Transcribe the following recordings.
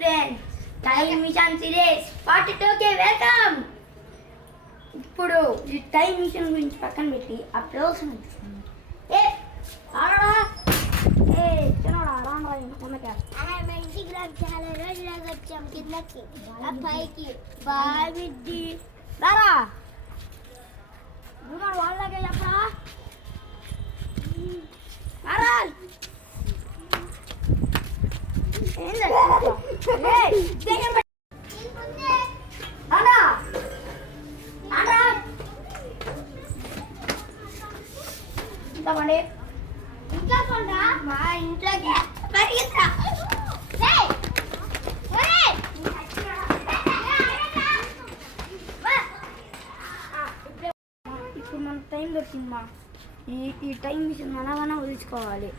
Friends, time mission series part 2కి welcome. ఇప్పుడు ఈ టైం మిషన్ గురించి పక్కన పెట్టి ఆ ప్రోస్ చూస్తున్నాం. ఏ ఆడరా, ఏ చిన్నోడా రాండ్రా ఇంకొందకే. మా ఇంటికి చాలా రోజులాగా వచ్చాం కిందకి ఆ పైకి బావిద్ది రారా నువ్వు వాళ్ళకే చెప్పరా. రారా ఇంట్లో కొండ్రా మా ఇంట్లోకి పరిగెత్తా. ఇప్పుడు మన టైం దొరికిందమ్మా. ఈ టైం మిషన్ మనగానే వదిలించుకోవాలి.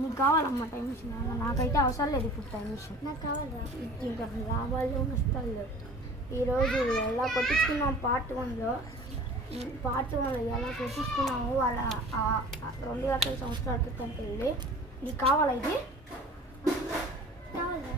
నీకు కావాలమ్మా టైం మిషన్? నాకైతే అవసరం లేదు ఇప్పుడు టైం మిషన్. నాకు కావాలా? ఇంకా లాభాలు నష్టాలు ఈరోజు ఎలా కొట్టించుకున్నాం పార్ట్ 1లో ఎలా కొట్టించుకున్నాము వాళ్ళ 2,00,000 సంవత్సరాల క్రితంకి వెళ్ళి. నీకు కావాలా? ఇది కావాలా?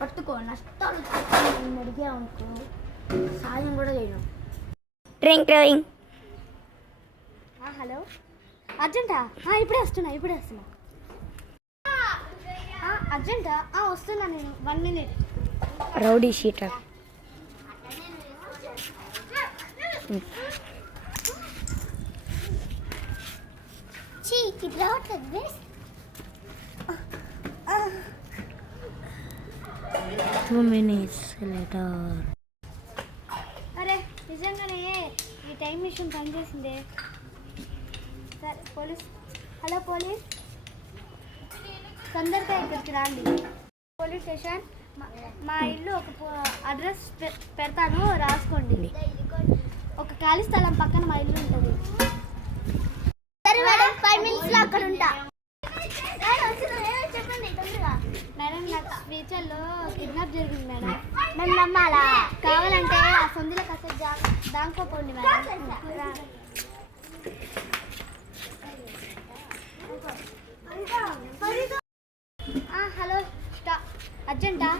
పట్టుకో. నష్టాలు నేను అడిగా అనుకో సాయం కూడా చేయను. ట్రింక్ ట్రింక్. హలో అర్జెంటా? ఇప్పుడే వస్తున్నా అర్జెంటా? వస్తున్నా నేను 1 minute. Rowdy sheeter. ఇది రావట్లేదు. అరే నిజంగానే ఈ టైం మిషన్ పనిచేసిందే. సరే పోలీస్. హలో పోలీస్, తొందరగా ఇక్కడికి రండి. Police station. మా ఇల్లు ఒక అడ్రస్ పెడతాను, రాసుకోండి. ఒక ఖాళీ స్థలం పక్కన మా ఇల్లు ఉంటుంది. సరే మేడం, 5 minutesలో అక్కడ ఉంటా. చెప్పండి తొందరగా. మేడం నాకు ఫ్యూచర్లో కిడ్నాప్ జరిగింది మేడం. మేము నమ్మాలా? కావాలంటే ఆ సందులో కాసేపు దాంకోపోండి మేడం. హలో అర్జెంటా?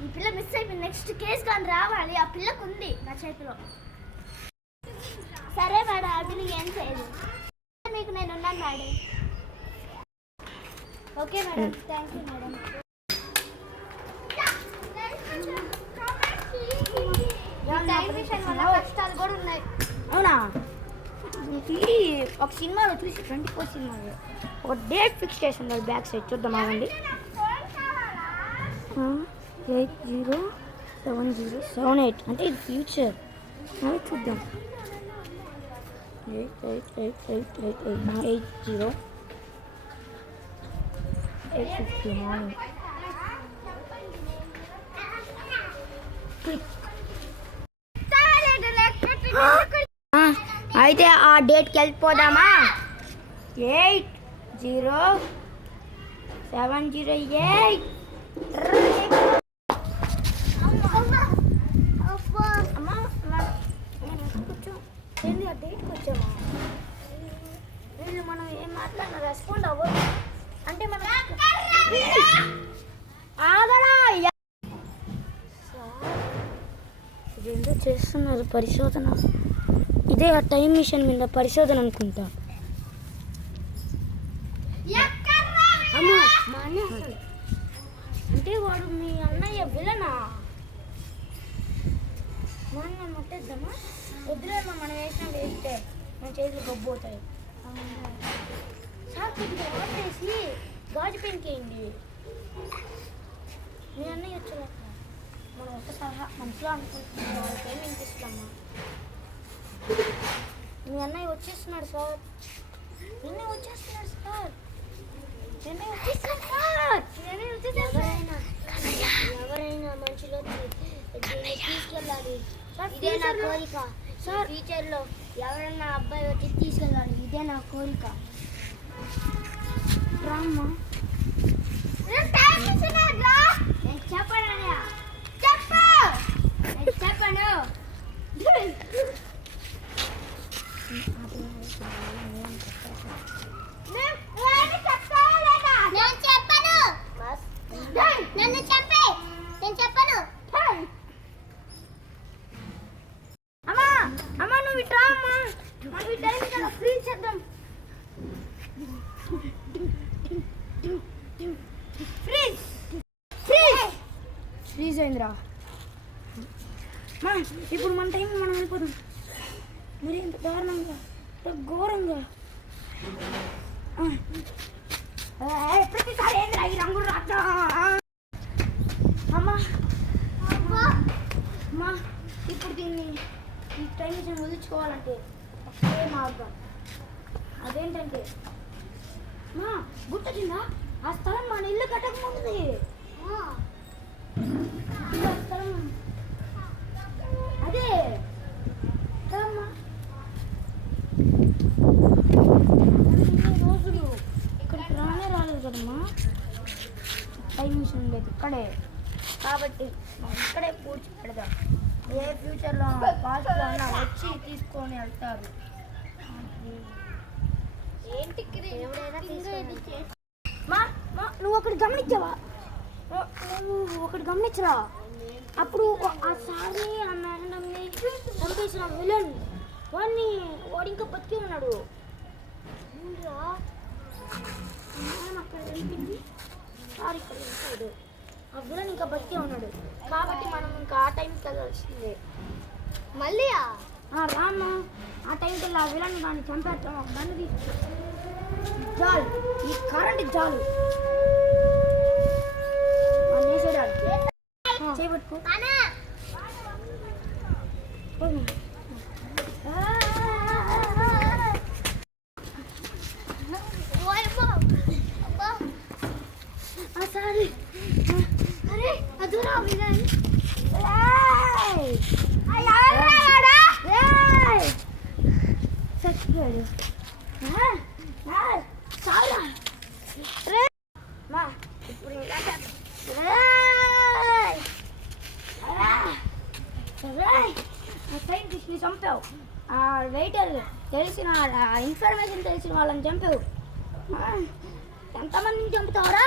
ఈ పిల్ల మిస్ అయిపోయింది. నెక్స్ట్ కేసు కానీ రావాలి. ఆ పిల్లకు ఉంది నా చేతిలో. సరే మేడం, అది ఏం చేయదు. మీకు నేను ఉన్నాను madam. Okay madam, thank you madam. కష్టాలు కూడా ఉన్నాయి. అవునా? ఒక సినిమాలో చూసి 24 సినిమాలో ఒక డేట్ ఫిక్స్ చేస్తున్నారు. బ్యాక్ సైడ్ చూద్దాం. అవ్వండి 807078 అంటే ఇది ఫ్యూచర్. అవి చూద్దాం. 80 అయితే ఆ డేట్కి వెళ్ళిపోదామా? 807078. ఏంది ఆ డేట్కి వచ్చామా? వీళ్ళు మనం ఏం మాట్లాడినా రెస్పాండ్ అవ్వదు. అంటే మనం ఆగడా ఇదేందో చేస్తున్నారు పరిశోధన. ఇదే ఆ టైం మిషన్ మీద పరిశోధన అనుకుంటా. అమ్మా మా అన్నయ్య అంటే వాడు మీ అన్నయ్య విలనా? మా అన్న ముట్టేద్దామా? వద్దులేమా, మనం వేసిన వేస్తే మన చేతులు గబ్బోతాయి. సార్ కొద్దిగా వాటర్ వేసి గాజు పెంకేయండి. మీ అన్నయ్య వచ్చాక మనం ఒక సలహా మనసులో అనుకుంటున్నాం. వాళ్ళకి ఏమి వినిపిస్తామా? మీ అన్నయ్య వచ్చేస్తున్నాడు సార్. ఎవరైనా మనుషులు తీసుకెళ్ళాలి. ఇదే నా కోరిక సార్. ఫ్యూచర్లో ఎవరైనా అమ్మాయి వచ్చి తీసుకెళ్ళాలి, ఇదే నా కోరిక. రామ్మా. నేను చెప్పను అన్నయ్య. చెప్పు. నేను చెప్పను. నేను చెప్పను. నన్ను చెప్పే. నేను చెప్పను. అమ్మా అమ్మా నువ్వు ఇట్రా అమ్మా. మనం ఈ టైం కదా ఫ్రీ చేద్దాం. ఫ్రీజ్ ఫ్రీజ్ ఫ్రీజ్ అయిందిరా. మా ఇప్పుడు మన టైం మనం వెళ్ళిపోదాం. మరి ఇంత దారుణంగా ఇంత ఘోరంగా ప్రతిసారి ఏంద్రా ఈ రంగులు రాట్లా. అమ్మా అమ్మా ఇప్పుడు దీన్ని ఈ టైం మిషన్ వదిలించుకోవాలంటే ఒకే మార్గం. అదేంటంటే మా గుర్తొచ్చిందా, ఆ స్థలం మన ఇల్లు కట్టకముందు. స్థలం అదే కదమ్మా. రోజులు ఇక్కడికి రాలేదు కదమ్మా. టైం మిషన్ ఉండేది ఇక్కడే కాబట్టి మనం ఇక్కడే పూడ్చి పెడదాం. ఏ ఫ్యూచర్లో పాస్ట్లో అయినా వచ్చి తీసుకొని వెళ్తారు. మా మా నువ్వు ఒకటి గమనించావా? నువ్వు ఒకటి గమనించరా? అప్పుడు ఆ సార్ని ఆ మేడంని చంపేసిన విలన్ వాడు ఇంకా బతికి ఉన్నాడు. అక్కడ వెళ్ళింది, సార్ ఇక్కడ వెళ్తాడు. ఆ విలన్ ఇంకా బతికే ఉన్నాడు కాబట్టి మనం ఇంకా ఆ టైంకి వెళ్ళాల్సిందే. మళ్ళీ రామ్మా, ఆ టైంకి వెళ్ళి ఆ విలన్ దాన్ని చంపేస్తాం. ఒక బండి తీసుకు జాలు, ఈ కరెంట్ జాలు చేపట్టుకో. సారీ అరే అదురా విలన్. చచ్చిపోయాడు. మా ఇప్పుడు సైంటిస్ట్ని చంపావు. ఆ వెయిటర్ తెలిసిన ఇన్ఫర్మేషన్ తెలిసిన వాళ్ళని చంపావు. ఎంతమందిని చంపుతావురా?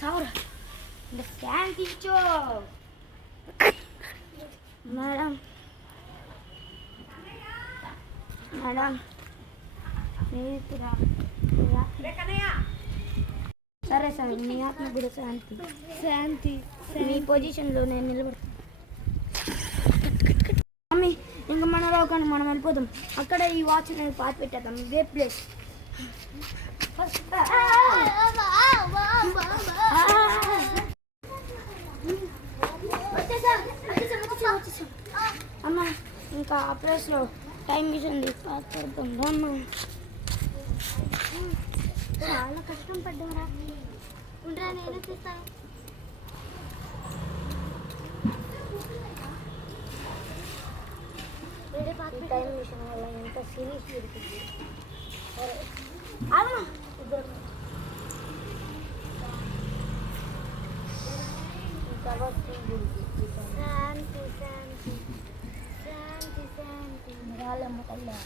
సావురా இந்த ఫ్యాన్ తీర్చో. మేడం మేడం సరే సరే, మీ ఆత్మ కూడా శాంతి శాంతి. మీ పొజిషన్లో నేను నిలబడతాను. మమ్మీ ఇంకా మన లోకానికి మనం వెళ్ళిపోతాం. అక్కడ ఈ వాచ్ నేను పాతి పెట్టేద్దాం. ఇదే ప్లేస్. అమ్మా ఇంకా ఆ ప్లేస్లో టైం మిషన్ పాతి పెడతాం. అమ్మా చాలా కష్టం పడ్డారా. ఉండరా నేను చూస్తాను. ఈ టైం మిషన్ వల్ల ఎంత సిరీస్ దొరికింది. అవును శాంతి శాంతి శాంతి శాంతి రాలమ్మ కల్లా.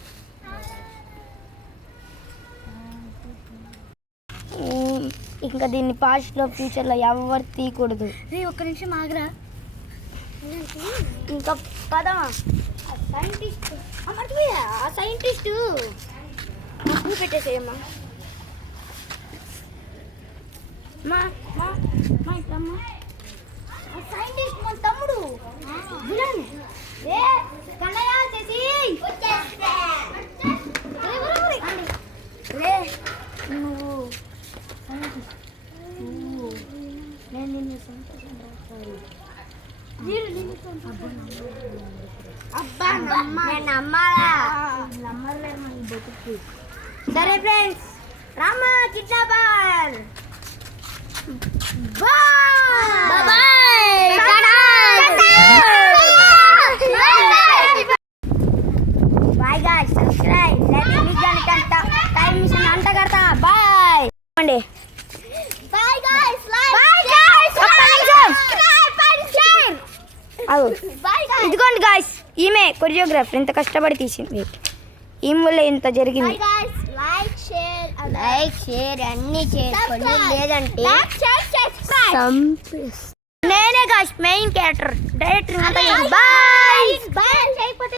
ఇంకా దీన్ని పాస్ట్లో ఫ్యూచర్లో ఎవరు తీయకూడదు. ఒక్క నిమిషం ఆగరా. ఇంకా పదా సైంటిస్ట్ ఆ సైంటిస్టు పెట్టేసేయమ్మా. మా మా మా ఇట్లమ్మా. సైంటిస్ట్ మన తమ్ముడు విలన్. ఏ కన్నయ్య చేసి లే నువ్వు నేను నిన్ను సంతోషం రాస్తాను. అబ్బా నమ్మాలా? నమ్మలే మన బతుకు. సరే friends, Rama kidnapper bye guys subscribe like miss जाने का टाइम मिशन अंत करता बाय अंडे bye guys like Bye guys. Subscribe and share అవు బాయ్ గైస్ ఇదిగోండి గాయ్స్ ఈమె కొరియోగ్రాఫర్ ఇంత కష్టపడి తీసింది ఈమె వల్ల ఇంత జరిగింది బాయ్ గైస్ లైక్ షేర్ అన్ని చేసుకోండి లేదంటే లైక్ షేర్ సబ్స్క్రైబ్ నేనే guys main character director bye bye